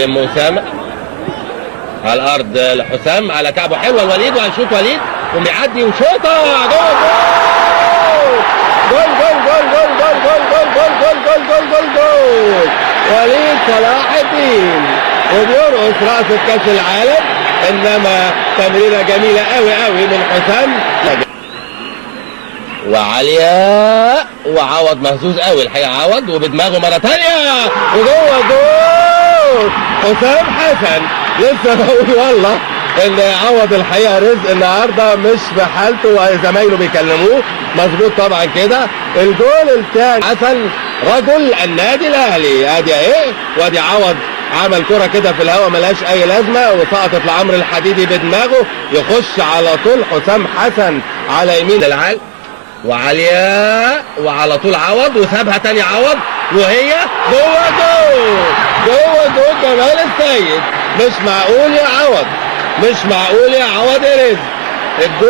يلم اسامه على الارض لحسام على كعبه حلوه الوليد وهيشوط وليد وبيعدي وشوطه جول جول جول جول جول جول جول جول جول جول جول جول جول وليد صلاح الدين وبيرقص رأس كاس العالم. انما تمريره جميله قوي قوي من حسام وعاليه وعوض مهزوز قوي الحقيقه عوض وبدماغه مره ثانيه وجوه جول حسام حسن. لسه بقول والله ان عوض الحقيقه رزق النهارده مش في حالته وزمايله بيكلموه مظبوط طبعا كده. الجول الثاني حسن رجل النادي الاهلي ادي اهي وادي عوض عمل كرة كده في الهواء ملهاش اي لازمه وسقطت لعمرو الحديدي بدماغه يخش على طول حسام حسن على يمين العال وعاليه وعلى طول عوض وسابها تاني عوض وهي جوه جول جوه جول جمال السيد. مش معقول يا عوض مش معقول يا عوض يا رزق الجول